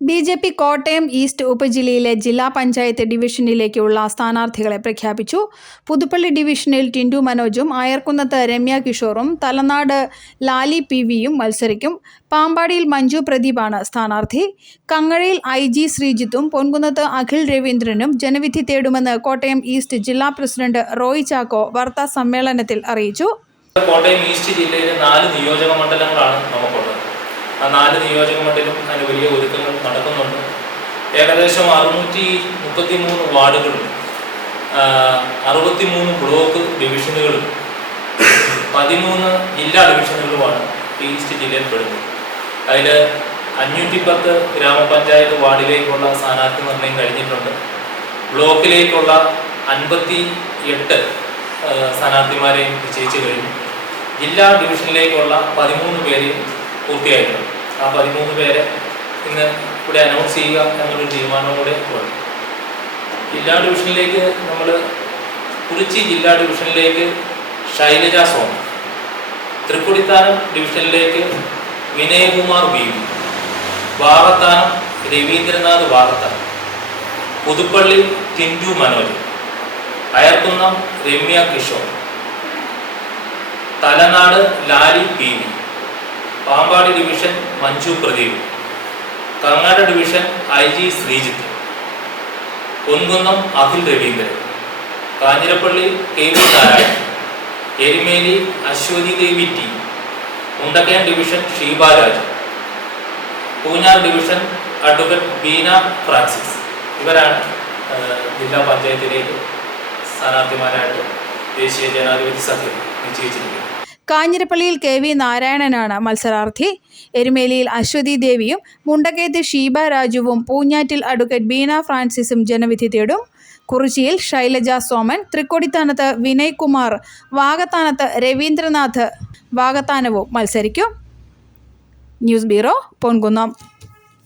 B J P Kottayam east ഉപജില്ലയിലെ ജില്ലാ പഞ്ചായത്ത് ഡിവിഷനിലേക്കുള്ള സ്ഥാനാർത്ഥികളെ പ്രഖ്യാപിച്ചു. പുതുപ്പള്ളി ഡിവിഷനിൽ ടിൻഡു മനോജും അയർക്കുന്നത്ത് രമ്യ കിഷോറും തലനാട് ലാലി പി വിയും മത്സരിക്കും. പാമ്പാടിയിൽ മഞ്ജു പ്രദീപാണ് സ്ഥാനാർത്ഥി. കങ്ങഴയിൽ ഐ ജി ശ്രീജിത്തും പൊൻകുന്നത്ത് അഖിൽ രവീന്ദ്രനും ജനവിധി തേടുമെന്ന് കോട്ടയം ഈസ്റ്റ് ജില്ലാ പ്രസിഡന്റ് റോയ് ചാക്കോ വാർത്താ സമ്മേളനത്തിൽ അറിയിച്ചു. കോട്ടയം ഈസ്റ്റ് ജില്ലയിലെ നാല് നിയോജക മണ്ഡലങ്ങളാണ് നമുക്കുള്ളത്. ആ നാല് നിയോജക മണ്ഡലം അതിന് വലിയ ഒരുക്കങ്ങൾ നടക്കുന്നുണ്ട്. ഏകദേശം അറുന്നൂറ്റി മുപ്പത്തി മൂന്ന് വാർഡുകളും അറുപത്തി മൂന്ന് ബ്ലോക്ക് ഡിവിഷനുകളും പതിമൂന്ന് ജില്ലാ ഡിവിഷനുകളുമാണ് ഈസ്റ്റ് ജില്ലയിൽ പെടുന്നത്. അതിൽ അഞ്ഞൂറ്റി പത്ത് ഗ്രാമപഞ്ചായത്ത് വാർഡിലേക്കുള്ള സ്ഥാനാർത്ഥി നിർണയം കഴിഞ്ഞിട്ടുണ്ട്. ബ്ലോക്കിലേക്കുള്ള അൻപത്തി എട്ട് സ്ഥാനാർത്ഥിമാരെയും നിശ്ചയിച്ചു കഴിഞ്ഞു. ജില്ലാ ഡിവിഷനിലേക്കുള്ള പതിമൂന്ന് പേരെയും പൂർത്തിയായിട്ടുണ്ട്. ആ പതിമൂന്ന് പേരെ ഇന്ന് ഇവിടെ അനൗൺസ് ചെയ്യുക എന്നൊരു കൂടെ ഉണ്ട് ജില്ലാ ഡിവിഷനിലേക്ക് നമ്മൾ കുറിച്ചി ജില്ലാ ഡിവിഷനിലേക്ക് Shailaja Soma Thrikkodithanam ഡിവിഷനിലേക്ക് Vinayakumar B V. Vakathanam Raveendranath Varathanam Puthuppally Tindu Manoj. Ayarkunnam Ramya Kishore. Thalanad Lali P V. Pampady division Manju Pradeep. Kangad division I G Sreejith. Ponkunnam Akhil Raveendran. Kanjirappally K V Narayanan. Erumeli Aswathy Devi T. Mundakayam division Sheeba Raj. Poonjar division advocate Beena Francis. ഇവരാണ് ജില്ലാ പഞ്ചായത്തിലേക്ക് സ്ഥാനാർത്ഥിമാരായിട്ട് ദേശീയ ജനാധിപത്യ സഖ്യം നിശ്ചയിച്ചിരിക്കുന്നത്. കാഞ്ഞിരപ്പള്ളിയിൽ K V നാരായണനാണ് മത്സരാർത്ഥി. എരുമേലിയിൽ അശ്വതി ദേവിയും മുണ്ടക്കയത്ത് ഷീബ രാജുവും പൂഞ്ഞാറ്റിൽ advocate Beena ഫ്രാൻസിസും ജനവിധി തേടും. കുറിച്ചിയിൽ ശൈലജ സോമൻ തൃക്കൊടിത്താനത്ത് വിനയ് കുമാർ വാകത്താനത്ത് രവീന്ദ്രനാഥ് വാകത്താനവും മത്സരിക്കും. News bureau Ponkunnam.